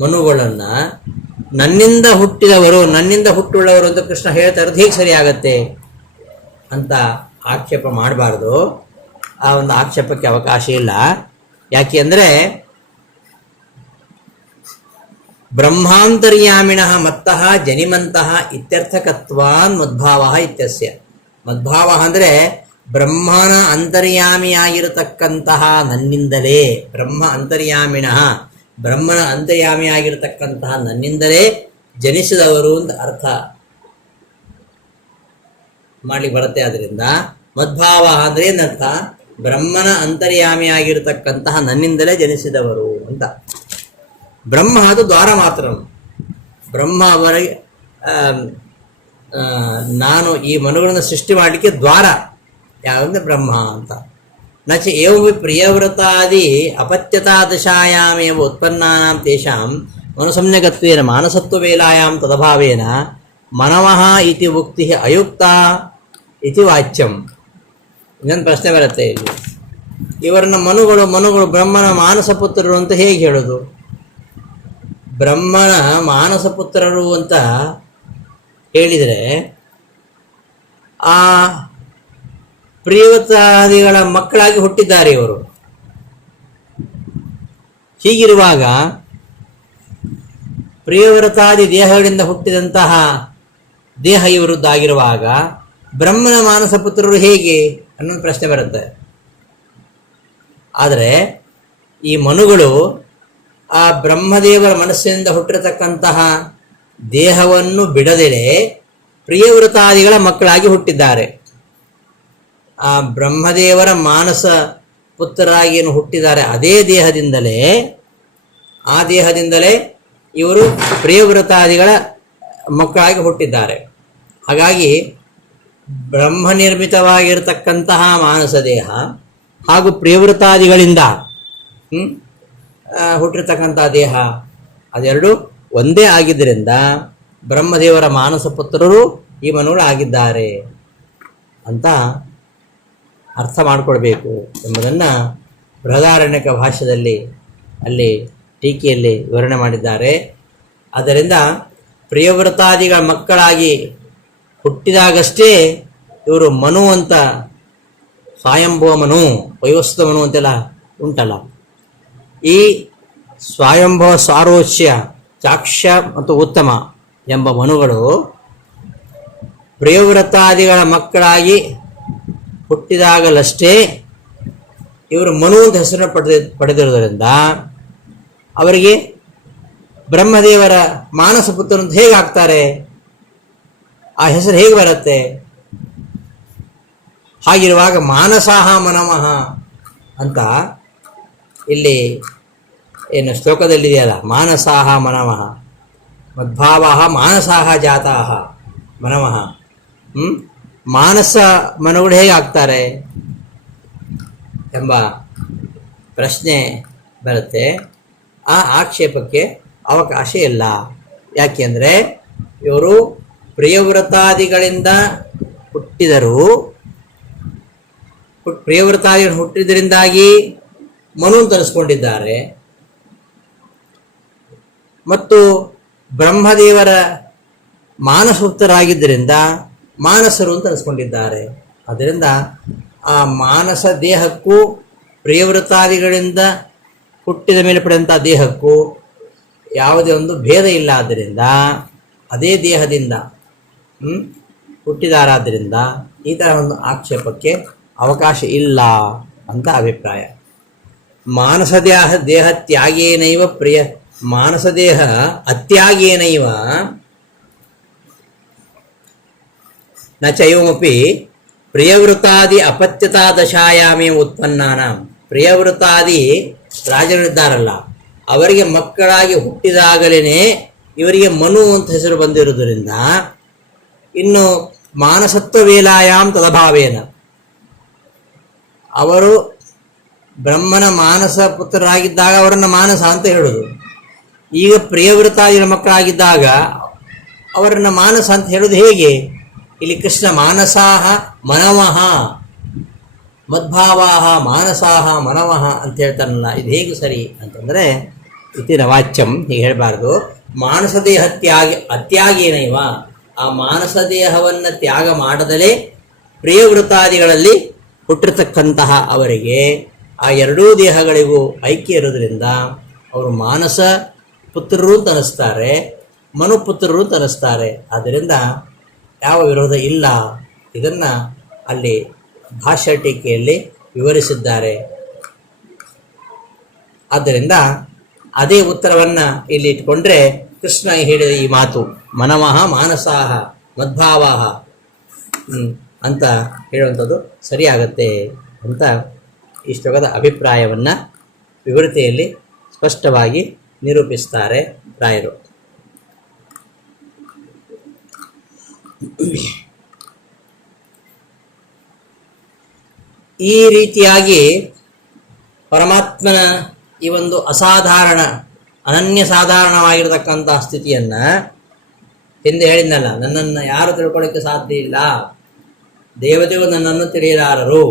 ಮನುಗಳನ್ನು ನನ್ನಿಂದ ಹುಟ್ಟಿದವರು, ನನ್ನಿಂದ ಹುಟ್ಟುಳ್ಳವರು ಅಂತ ಕೃಷ್ಣ ಹೇಳ್ತಾ ಇರೋದು ಹೇಗೆ ಸರಿಯಾಗತ್ತೆ ಅಂತ ಆಕ್ಷೇಪ ಮಾಡಬಾರ್ದು. ಆ ಒಂದು ಆಕ್ಷೇಪಕ್ಕೆ ಅವಕಾಶ ಇಲ್ಲ. ಯಾಕೆ ಅಂದರೆ ಬ್ರಹ್ಮಾಂತರ್ಯಾಮಿಣಃ ಮತ್ತಃ ಜನಿಮಂತಹ ಇತ್ಯರ್ಥಕತ್ವಾನ್ ಮದ್ಭಾವ ಇತ್ಯಸ್ಯ. ಮದ್ಭಾವ ಅಂದರೆ ಬ್ರಹ್ಮನ ಅಂತರ್ಯಾಮಿಯಾಗಿರತಕ್ಕಂತಹ ನನ್ನಿಂದಲೇ, ಬ್ರಹ್ಮ ಅಂತರ್ಯಾಮಿಣಃ ಬ್ರಹ್ಮನ ಅಂತರ್ಯಾಮಿಯಾಗಿರತಕ್ಕಂತಹ ನನ್ನಿಂದಲೇ ಜನಿಸಿದವರು ಅಂತ ಅರ್ಥ ಮಾಡ್ಲಿಕ್ಕೆ ಬರುತ್ತೆ. ಅದರಿಂದ ಮದ್ಭಾವ ಅಂದರೆ ಏನರ್ಥ? ಬ್ರಹ್ಮನ ಅಂತರ್ಯಾಮಿಯಾಗಿರತಕ್ಕಂತಹ ನನ್ನಿಂದಲೇ ಜನಿಸಿದವರು ಅಂತ. ಬ್ರಹ್ಮ ಅದು ದ್ವಾರ ಮಾತ್ರ. ಬ್ರಹ್ಮ ಅವರಿಗೆ ನಾನು ಈ ಮನುಗಳನ್ನು ಸೃಷ್ಟಿ ಮಾಡಲಿಕ್ಕೆ ದ್ವಾರ ಯಾವಂದ್ರೆ ಬ್ರಹ್ಮ ಅಂತ. ನಚ ಏವಮಿ ಪ್ರಿಯವ್ರತಾದಿ ಅಪತ್ಯತಾ ದಶಾಯಾಮೇವ ಉತ್ಪನ್ನಾನಾಂ ತೇಷಾಂ ಮನುಸಂಜ್ಞಕತ್ವೇನ ಮಾನಸತ್ವ ವೇಲಾಯಾಂ ತದಭಾವೇನ ಮನವಃ ಇತಿ ಉಕ್ತಿ ಅಯುಕ್ತ ಇತಿ ವಾಚ್ಯಂ. ಇನ್ನೊಂದು ಪ್ರಶ್ನೆ ಬರುತ್ತೆ ಇಲ್ಲಿ. ಇವರನ್ನ ಮನುಗಳು ಬ್ರಹ್ಮನ ಮಾನಸ ಪುತ್ರರು ಅಂತ ಹೇಗೆ ಹೇಳೋದು? ಬ್ರಹ್ಮನ ಮಾನಸ ಪುತ್ರರು ಅಂತ ಹೇಳಿದರೆ ಆ ಪ್ರಿಯವತಾದಿಗಳ ಮಕ್ಕಳಾಗಿ ಹುಟ್ಟಿದ್ದಾರೆ ಇವರು. ಹೀಗಿರುವಾಗ ಪ್ರಿಯವ್ರತಾದಿ ದೇಹಗಳಿಂದ ಹುಟ್ಟಿದಂತಹ ದೇಹ ಇವರದ್ದಾಗಿರುವಾಗ ಬ್ರಹ್ಮನ ಮಾನಸ ಪುತ್ರರು ಹೇಗೆ ಅನ್ನೋ ಪ್ರಶ್ನೆ ಬರುತ್ತೆ. ಆದರೆ ಈ ಮನುಗಳು ಆ ಬ್ರಹ್ಮದೇವರ ಮನಸ್ಸಿನಿಂದ ಹುಟ್ಟಿರತಕ್ಕಂತಹ ದೇಹವನ್ನು ಬಿಡದೆಲೆ ಪ್ರಿಯವೃತಾದಿಗಳ ಮಕ್ಕಳಾಗಿ ಹುಟ್ಟಿದ್ದಾರೆ. ಆ ಬ್ರಹ್ಮದೇವರ ಮಾನಸ ಪುತ್ರರಾಗಿ ಏನು ಹುಟ್ಟಿದ್ದಾರೆ ಅದೇ ದೇಹದಿಂದಲೇ ಇವರು ಪ್ರಿಯವೃತಾದಿಗಳ ಮಕ್ಕಳಾಗಿ ಹುಟ್ಟಿದ್ದಾರೆ. ಹಾಗಾಗಿ ಬ್ರಹ್ಮ ನಿರ್ಮಿತವಾಗಿರತಕ್ಕಂತಹ ಮಾನಸ ದೇಹ ಹಾಗೂ ಪ್ರಿಯವೃತಾದಿಗಳಿಂದ ಹುಟ್ಟಿರ್ತಕ್ಕಂತಹ ದೇಹ ಅದೆರಡು ಒಂದೇ ಆಗಿದ್ದರಿಂದ ಬ್ರಹ್ಮದೇವರ ಮಾನಸ ಪುತ್ರರು ಈ ಮನುಗಳು ಆಗಿದ್ದಾರೆ ಅಂತ ಅರ್ಥ ಮಾಡಿಕೊಳ್ಬೇಕು ಎಂಬುದನ್ನು ಬೃಹದಾರಣ್ಯಕ ಭಾಷ್ಯದಲ್ಲಿ ಅಲ್ಲಿ ಟೀಕೆಯಲ್ಲಿ ವಿವರಣೆ ಮಾಡಿದ್ದಾರೆ. ಆದ್ದರಿಂದ ಪ್ರಿಯವ್ರತಾದಿಗಳ ಮಕ್ಕಳಾಗಿ ಹುಟ್ಟಿದಾಗಷ್ಟೇ ಇವರು ಮನು ಅಂತ, ಸ್ವಯಂಭವ ಮನು, ವೈವಸ್ವತ ಮನು ಅಂತೆಲ್ಲ ಉಂಟಲ್ಲ, ಈ ಸ್ವಯಂಭವ ಸಾರೋಚ್ಯ ಚಾಕ್ಷ್ಯ ಮತ್ತು ಉತ್ತಮ ಎಂಬ ಮನುಗಳು ಪ್ರಿಯವ್ರತಾದಿಗಳ ಮಕ್ಕಳಾಗಿ ಹುಟ್ಟಿದಾಗಲಷ್ಟೇ ಇವರು ಮನು ಅಂತ ಹೆಸರನ್ನು ಪಡೆದಿರುವುದರಿಂದ ಅವರಿಗೆ ಬ್ರಹ್ಮದೇವರ ಮಾನಸ ಪುತ್ರರು ಅಂತ ಹೇಗೆ ಆಗ್ತಾರೆ? ಆ ಹೆಸರು ಹೇಗೆ ಬರುತ್ತೆ? ಹಾಗಿರುವಾಗ ಮಾನಸಾಹ ಮನಮಃ ಅಂತ ಇಲ್ಲಿ ಏನು ಶ್ಲೋಕದಲ್ಲಿದೆಯಲ್ಲ, ಮಾನಸಾಹ ಮನಮಃ ಮದ್ಭಾವಾಹ ಮಾನಸಾಹ ಜಾತಾಹ ಮನಮಃ. ಮಾನಸ ಮನಗಳು ಹೇಗೆ ಆಗ್ತಾರೆ ಎಂಬ ಪ್ರಶ್ನೆ ಬರುತ್ತೆ. ಆ ಆಕ್ಷೇಪಕ್ಕೆ ಅವಕಾಶ ಇಲ್ಲ. ಯಾಕೆಂದರೆ ಇವರು ಪ್ರಿಯವ್ರತಾದಿಗಳಿಂದ ಹುಟ್ಟಿದರು. ಪ್ರಿಯವ್ರತಾದಿಗಳು ಹುಟ್ಟಿದ್ರಿಂದಾಗಿ ಮನು ತರಿಸ್ಕೊಂಡಿದ್ದಾರೆ ಮತ್ತು ಬ್ರಹ್ಮದೇವರ ಮಾನಸೋಕ್ತರಾಗಿದ್ದರಿಂದ ಮಾನಸರು ಅಂತ ಅನಿಸ್ಕೊಂಡಿದ್ದಾರೆ. ಆದ್ದರಿಂದ ಆ ಮಾನಸ ದೇಹಕ್ಕೂ ಪ್ರಿಯವ್ರತಾದಿಗಳಿಂದ ಹುಟ್ಟಿದ ಮೇಲೆ ಪಡೆದಂಥ ದೇಹಕ್ಕೂ ಯಾವುದೇ ಒಂದು ಭೇದ ಇಲ್ಲ. ಆದ್ದರಿಂದ ಅದೇ ದೇಹದಿಂದ ಹುಟ್ಟಿದಾರಾದ್ದರಿಂದ ಈ ಥರ ಒಂದು ಆಕ್ಷೇಪಕ್ಕೆ ಅವಕಾಶ ಇಲ್ಲ ಅಂತ ಅಭಿಪ್ರಾಯ. ಮಾನಸ ದೇಹ ತ್ಯಾಗೇನೈವ ಪ್ರಿಯ ಮಾನಸ ದೇಹ ಅತ್ಯಾಗೇನೈವ ನ ಚೈವಮಪಿ ಪ್ರಿಯವೃತಾದಿ ಅಪತ್ಯತಾ ದಶಾಯಾಮೇ ಉತ್ಪನ್ನಾನಾಂ. ಪ್ರಿಯವೃತಾದಿ ರಾಜರಿದ್ದಾರಲ್ಲ, ಅವರಿಗೆ ಮಕ್ಕಳಾಗಿ ಹುಟ್ಟಿದಾಗಲೇ ಇವರಿಗೆ ಮನು ಅಂತ ಹೆಸರು ಬಂದಿರುವುದರಿಂದ ಇನ್ನು ಮಾನಸತ್ವ ವೇಲಾಯಾಮ್ ತದಭಾವೇನ ಅವರು ಬ್ರಹ್ಮನ ಮಾನಸ ಪುತ್ರರಾಗಿದ್ದಾಗ ಅವರನ್ನು ಮಾನಸ ಅಂತ ಹೇಳೋದು. ಈಗ ಪ್ರಿಯವೃತಾದಿಗಳ ಮಕ್ಕಳಾಗಿದ್ದಾಗ ಅವರನ್ನು ಮಾನಸ ಅಂತ ಹೇಳೋದು ಹೇಗೆ? ಇಲ್ಲಿ ಕೃಷ್ಣ ಮಾನಸಾಹ ಮನವಃ ಮದ್ಭಾವಾಹ ಮಾನಸಾಹ ಮನವಃ ಅಂತ ಹೇಳ್ತಾನಲ್ಲ, ಇದು ಹೇಗೆ ಸರಿ ಅಂತಂದರೆ ಇತಿನ ವಾಚ್ಯಂ, ಹೀಗೆ ಹೇಳಬಾರ್ದು. ಮಾನಸ ದೇಹ ಅತ್ಯಾಗೇನೈವ, ಆ ಮಾನಸ ದೇಹವನ್ನು ತ್ಯಾಗ ಮಾಡದಲೇ ಪ್ರಿಯವೃತಾದಿಗಳಲ್ಲಿ ಹುಟ್ಟಿರ್ತಕ್ಕಂತಹ ಅವರಿಗೆ ಆ ಎರಡೂ ದೇಹಗಳಿಗೂ ಐಕ್ಯ ಇರೋದ್ರಿಂದ ಅವರು ಮಾನಸ ಪುತ್ರರು ಅಂತ ಅನ್ನಿಸ್ತಾರೆ, ಮನುಪುತ್ರರು ಅಂತ ಅನ್ನಿಸ್ತಾರೆ. ಆದ್ದರಿಂದ ಯಾವ ವಿರೋಧ ಇಲ್ಲ. ಇದನ್ನು ಅಲ್ಲಿ ಭಾಷ್ಯ ಟೀಕೆಯಲ್ಲಿ ವಿವರಿಸಿದ್ದಾರೆ. ಆದ್ದರಿಂದ ಅದೇ ಉತ್ತರವನ್ನು ಇಲ್ಲಿ ಇಟ್ಕೊಂಡ್ರೆ ಕೃಷ್ಣ ಹೇಳಿದ ಈ ಮಾತು ಮನಮಃ ಮಾನಸಾಹ ಮದ್ಭಾವಾಹ ಅಂತ ಹೇಳುವಂಥದ್ದು ಸರಿಯಾಗತ್ತೆ ಅಂತ ಈ ಶ್ಲೋಕದ ಅಭಿಪ್ರಾಯವನ್ನು ವಿವೃತಿಯಲ್ಲಿ ಸ್ಪಷ್ಟವಾಗಿ ನಿರೂಪಿಸ್ತಾರೆ ರಾಯರು. ಈ ರೀತಿಯಾಗಿ ಪರಮಾತ್ಮನ ಈ ಒಂದು ಅಸಾಧಾರಣ ಅನನ್ಯ ಸಾಧಾರಣವಾಗಿರತಕ್ಕಂಥ ಸ್ಥಿತಿಯನ್ನು ಹಿಂದೆ ಹೇಳಿದ್ನಲ್ಲ, ನನ್ನನ್ನು ಯಾರು ತಿಳ್ಕೊಳ್ಳೋಕ್ಕೆ ಸಾಧ್ಯ ಇಲ್ಲ, ದೇವತೆಗಳು ನನ್ನನ್ನು ತಿಳಿಯಲಾರರು,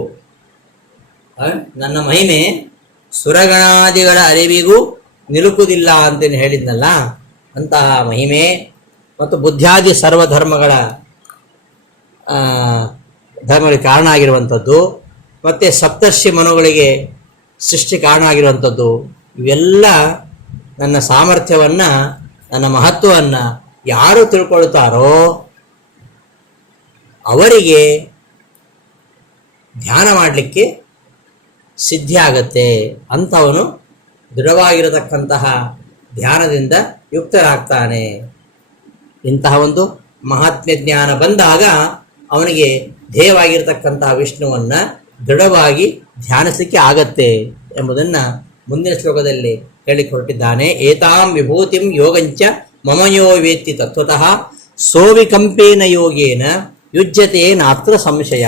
ನನ್ನ ಮಹಿಮೆ ಸುರಗಣಾದಿಗಳ ಅರಿವಿಗೂ ನಿಲುಕುವುದಿಲ್ಲ ಅಂತೇನು ಹೇಳಿದ್ನಲ್ಲ, ಅಂತಹ ಮಹಿಮೆ ಮತ್ತು ಬುದ್ಧಾದಿ ಸರ್ವಧರ್ಮಗಳ ಧರ್ಮಗಳಿಗೆ ಕಾರಣ ಆಗಿರುವಂಥದ್ದು ಮತ್ತು ಸಪ್ತರ್ಷಿ ಮನುಗಳಿಗೆ ಸೃಷ್ಟಿ ಕಾರಣ ಆಗಿರುವಂಥದ್ದು, ಇವೆಲ್ಲ ನನ್ನ ಸಾಮರ್ಥ್ಯವನ್ನು ನನ್ನ ಮಹತ್ವವನ್ನು ಯಾರು ತಿಳ್ಕೊಳ್ತಾರೋ ಅವರಿಗೆ ಧ್ಯಾನ ಮಾಡಲಿಕ್ಕೆ ಸಿದ್ಧಿ ಆಗತ್ತೆ. ಅಂಥವನು ದೃಢವಾಗಿರತಕ್ಕಂತಹ ಧ್ಯಾನದಿಂದ ಯುಕ್ತರಾಗ್ತಾನೆ. ಇಂತಹ ಒಂದು ಮಹಾತ್ಮ್ಯ ಜ್ಞಾನ ಬಂದಾಗ ಅವನಿಗೆ ಧ್ಯೇಯವಾಗಿರತಕ್ಕಂತಹ ವಿಷ್ಣುವನ್ನು ದೃಢವಾಗಿ ಧ್ಯಾನಿಸಲಿಕ್ಕೆ ಆಗತ್ತೆ ಎಂಬುದನ್ನು ಮುಂದಿನ ಶ್ಲೋಕದಲ್ಲಿ ಹೇಳಿಕೊಟ್ಟಿದ್ದಾನೆ. ಏತಾಂ ವಿಭೂತಿಂ ಯೋಗಂಚ ಮಮಯೋ ವೇತ್ತಿ ತತ್ವತಃ ಸೋವಿಕಂಪೇನ ಯೋಗೇನ ಯುಜ್ಯತೆ ನಾತ್ರ ಸಂಶಯ.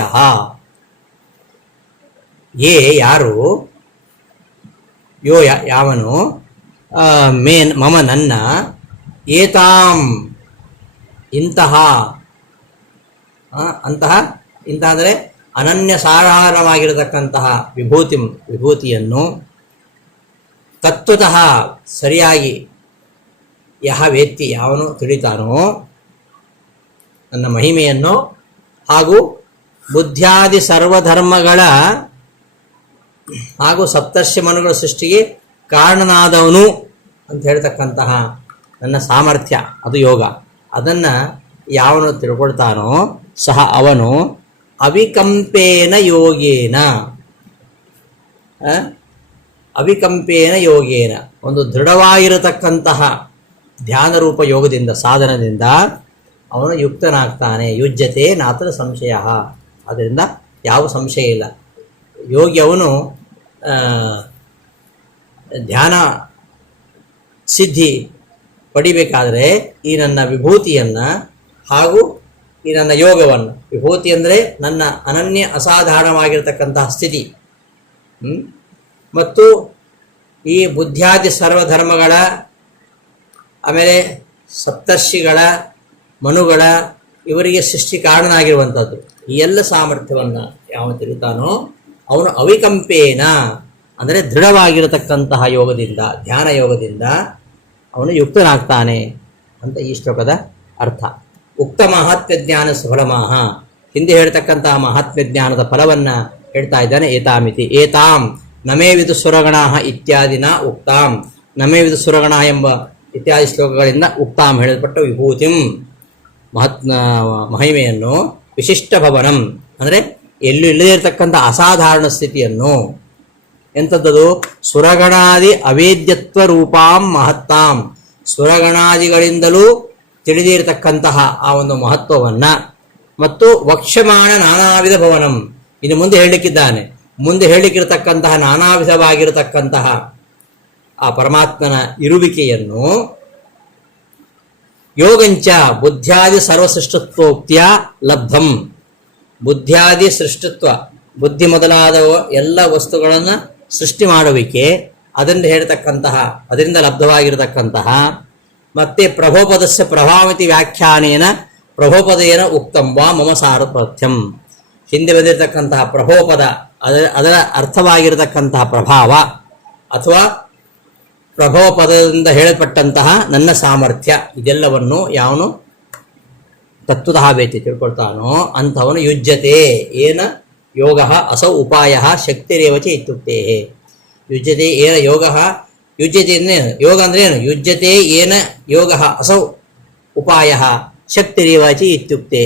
ಯಾರು ಯಾವನು ಮಮ ನನ್ನ ಏತಾಂ ಇಂತಹ ಅಂದರೆ ಅನನ್ಯ ಸಾಧಾರಣವಾಗಿರತಕ್ಕಂತಹ ವಿಭೂತಿಯನ್ನು ತತ್ವತಃ ಸರಿಯಾಗಿ ಯಹ ವೇತ್ತಿ ಯಾವನು ತಿಳಿತಾನೋ ನನ್ನ ಮಹಿಮೆಯನ್ನು ಹಾಗೂ ಬುದ್ಧಾದಿ ಸರ್ವಧರ್ಮಗಳ ಹಾಗೂ ಸಪ್ತರ್ಷಿ ಮನುಗಳ ಸೃಷ್ಟಿಗೆ ಕಾರಣನಾದವನು ಅಂತ ಹೇಳ್ತಕ್ಕಂತಹ ನನ್ನ ಸಾಮರ್ಥ್ಯ ಅದು ಯೋಗ, ಅದನ್ನು ಯಾವನು ತಿಳ್ಕೊಳ್ತಾನೋ ಸಹ ಅವನು ಅವಿಕಂಪೇನ ಯೋಗೇನ ಒಂದು ದೃಢವಾಗಿರತಕ್ಕಂತಹ ಧ್ಯಾನರೂಪ ಯೋಗದಿಂದ ಸಾಧನದಿಂದ ಅವನು ಯುಕ್ತನಾಗ್ತಾನೆ. ಯುಜ್ಯತೆ ನಾತ್ರ ಸಂಶಯ. ಆದ್ದರಿಂದ ಯಾವ ಸಂಶಯ ಇಲ್ಲ. ಯೋಗಿ ಅವನು ಧ್ಯಾನ ಸಿದ್ಧಿ ಪಡಿಬೇಕಾದರೆ ಈ ನನ್ನ ವಿಭೂತಿಯನ್ನು ಹಾಗೂ ಈ ನನ್ನ ಯೋಗವನ್ನು, ವಿಭೂತಿ ಅಂದರೆ ನನ್ನ ಅನನ್ಯ ಅಸಾಧಾರಣವಾಗಿರತಕ್ಕಂತಹ ಸ್ಥಿತಿ, ಮತ್ತು ಈ ಬುದ್ಧ್ಯಾದಿ ಸರ್ವಧರ್ಮಗಳ, ಆಮೇಲೆ ಸಪ್ತರ್ಷಿಗಳ, ಮನುಗಳ, ಇವರಿಗೆ ಸೃಷ್ಟಿ ಕಾರಣನಾಗಿರುವಂಥದ್ದು, ಈ ಎಲ್ಲ ಸಾಮರ್ಥ್ಯವನ್ನು ಯಾವ ತಿರುತ್ತಾನೋ ಅವನು ಅವಿಕಂಪೇನ ಅಂದರೆ ದೃಢವಾಗಿರತಕ್ಕಂತಹ ಯೋಗದಿಂದ, ಧ್ಯಾನ ಯೋಗದಿಂದ ಅವನು ಯುಕ್ತನಾಗ್ತಾನೆ ಅಂತ ಈ ಶ್ಲೋಕದ ಅರ್ಥ. ಉಕ್ತ ಮಹಾತ್ಮ್ಯ ಜ್ಞಾನ ಸುಫಲಮಾಹ, ಹಿಂದೆ ಹೇಳ್ತಕ್ಕಂತಹ ಮಹಾತ್ಮ್ಯ ಜ್ಞಾನದ ಫಲವನ್ನು ಹೇಳ್ತಾ ಇದ್ದಾನೆ. ಏತಾಮಿತಿ ಏತಾಂ ನಮೇ ವಿದು ಸುರಗಣಾಹ ಇತ್ಯಾದಿನ ಉಕ್ತಾಂ, ನಮೇ ವಿದು ಸುರಗಣ ಎಂಬ ಇತ್ಯಾದಿ ಶ್ಲೋಕಗಳಿಂದ ಉಕ್ತಾಂ ಹೇಳಲ್ಪಟ್ಟ ವಿಭೂತಿಂ ಮಹಿಮೆಯನ್ನು, ವಿಶಿಷ್ಟ ಭವನಂ ಅಂದರೆ ಎಲ್ಲೂ ಇಲ್ಲದೇ ಇರತಕ್ಕಂಥ ಅಸಾಧಾರಣ ಸ್ಥಿತಿಯನ್ನು, ಎಂಥದ್ದದು ಸುರಗಣಾದಿ ಅವೇದ್ಯತ್ವ ರೂಪಾಂ ಮಹತ್ತಾಂ, ಸುರಗಣಾದಿಗಳಿಂದಲೂ ತಿಳಿದಿರತಕ್ಕಂತಹ ಆ ಒಂದು ಮಹತ್ವವನ್ನು, ಮತ್ತು ವಕ್ಷ್ಯಮಾಣ ನಾನಾವಿಧ ಭವನಂ, ಇನ್ನು ಮುಂದೆ ಹೇಳಲಿಕ್ಕಿದ್ದಾನೆ, ಮುಂದೆ ಹೇಳಲಿಕ್ಕಿರತಕ್ಕಂತಹ ನಾನಾ ವಿಧವಾಗಿರತಕ್ಕಂತಹ ಆ ಪರಮಾತ್ಮನ ಇರುವಿಕೆಯನ್ನು, ಯೋಗಂಚ ಬುದ್ಧ್ಯಾದಿ ಸರ್ವಸೃಷ್ಟತ್ವೋಕ್ತಿಯ ಲಬ್ಧಂ, ಬುದ್ಧ್ಯಾದಿ ಸೃಷ್ಟತ್ವ, ಬುದ್ಧಿ ಮೊದಲಾದ ಎಲ್ಲ ವಸ್ತುಗಳನ್ನು ಸೃಷ್ಟಿ ಮಾಡುವಿಕೆ, ಅದನ್ನು ಹೇಳ್ತಕ್ಕಂತಹ, ಅದರಿಂದ ಲಬ್ಧವಾಗಿರತಕ್ಕಂತಹ, ಮತ್ತೆ ಪ್ರಭೋಪದಸ್ಯ ಪ್ರಭಾವತಿ ವ್ಯಾಖ್ಯಾನೇನ ಪ್ರಭೋಪದೇನ ಉಕ್ತಂ ವಾ ಮಮ ಸಾರಪಥ್ಯಂ, ಹಿಂದೆ ಬಂದಿರತಕ್ಕಂತಹ ಪ್ರಭೋಪದ ಅದರ ಅರ್ಥವಾಗಿರತಕ್ಕಂತಹ ಪ್ರಭಾವ ಅಥವಾ ಪ್ರಭೋಪದದಿಂದ ಹೇಳಲ್ಪಟ್ಟಂತಹ ನನ್ನ ಸಾಮರ್ಥ್ಯ, ಇದೆಲ್ಲವನ್ನು ಯಾವನು ತತ್ವತಃ ವೇತಿ ತಿಳ್ಕೊಳ್ತಾನೋ ಅಂಥವನು ಯುಜ್ಯತೆ ಏನ ಯೋಗ ಅಸೌ ಉಪಾಯ ಶಕ್ತಿರೇವಚ ಇತ್ಯುಕ್ತೇ. ಯುಜ್ಯತೆ ಏನ ಯೋಗ, ಯುಜ್ಯತೆ ಯೋಗ ಅಂದ್ರೆ ಏನು? ಯುಜ್ಯತೆ ಏನ ಯೋಗ ಅಸೌ ಉಪಾಯ ಶಕ್ತಿರೇವಚ ಇತ್ಯುಕ್ತೇ.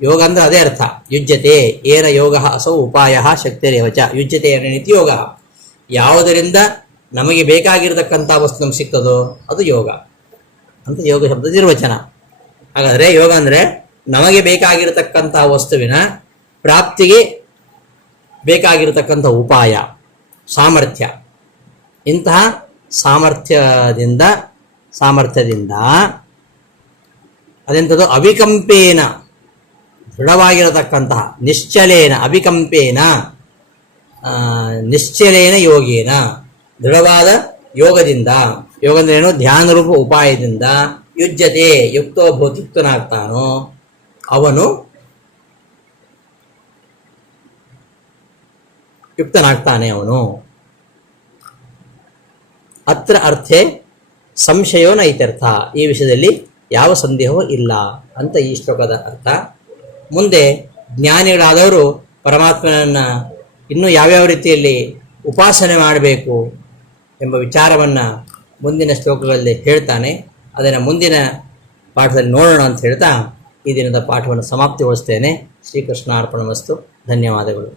ಯೋಗ ಅಂದ್ರೆ ಅದೇ ಅರ್ಥ. ಯುಜ್ಯತೆ ಏನ ಯೋಗ ಅಸೌ ಉಪಾಯ ಶಕ್ತಿರೇವಚ, ಯುಜ್ಯತೆ ಏನಿತಿ ಯೋಗ, ಯಾವುದರಿಂದ ನಮಗೆ ಬೇಕಾಗಿರತಕ್ಕಂಥ ವಸ್ತು ನಮ್ಗೆ ಸಿಗ್ತದೋ ಅದು ಯೋಗ ಅಂತ ಯೋಗ ಶಬ್ದ ನಿರ್ವಚನ. ಹಾಗಾದರೆ ಯೋಗ ಅಂದರೆ ನಮಗೆ ಬೇಕಾಗಿರತಕ್ಕಂಥ ವಸ್ತುವಿನ ಪ್ರಾಪ್ತಿಗೆ ಬೇಕಾಗಿರತಕ್ಕಂಥ ಉಪಾಯ, ಸಾಮರ್ಥ್ಯ. ಇಂತಹ ಸಾಮರ್ಥ್ಯದಿಂದ ಅದೆಂಥದ್ದು ಅವಿಕಂಪೇನ ದೃಢವಾಗಿರತಕ್ಕಂತಹ, ನಿಶ್ಚಲೇನ ಅವಿಕಂಪೇನ ನಿಶ್ಚಲೇನ ಯೋಗೇನ ದೃಢವಾದ ಯೋಗದಿಂದ, ಯೋಗ ಅಂದ್ರೆ ಏನು? ಧ್ಯಾನರೂಪ ಉಪಾಯದಿಂದ ಯುಜ್ಯತೆ ಯುಕ್ತನಾಗ್ತಾನೋ ಅವನು ಯುಕ್ತನಾಗ್ತಾನೆ ಅವನು. ಅತ್ರ ಅರ್ಥೆ ಸಂಶಯೋ ನ ಇತ್ಯರ್ಥ, ಈ ವಿಷಯದಲ್ಲಿ ಯಾವ ಸಂದೇಹವೂ ಇಲ್ಲ ಅಂತ ಈ ಶ್ಲೋಕದ ಅರ್ಥ. ಮುಂದೆ ಜ್ಞಾನಿಗಳಾದವರು ಪರಮಾತ್ಮನನ್ನು ಇನ್ನೂ ಯಾವ್ಯಾವ ರೀತಿಯಲ್ಲಿ ಉಪಾಸನೆ ಮಾಡಬೇಕು ಎಂಬ ವಿಚಾರವನ್ನು ಮುಂದಿನ ಶ್ಲೋಕಗಳಲ್ಲಿ ಹೇಳ್ತಾನೆ. ಅದನ್ನು ಮುಂದಿನ ಪಾಠದಲ್ಲಿ ನೋಡೋಣ ಅಂತ ಹೇಳ್ತಾ ಈ ದಿನದ ಪಾಠವನ್ನು ಸಮಾಪ್ತಿಗೊಳಿಸ್ತೇನೆ. ಶ್ರೀಕೃಷ್ಣಾರ್ಪಣಮಸ್ತು. ಧನ್ಯವಾದಗಳು.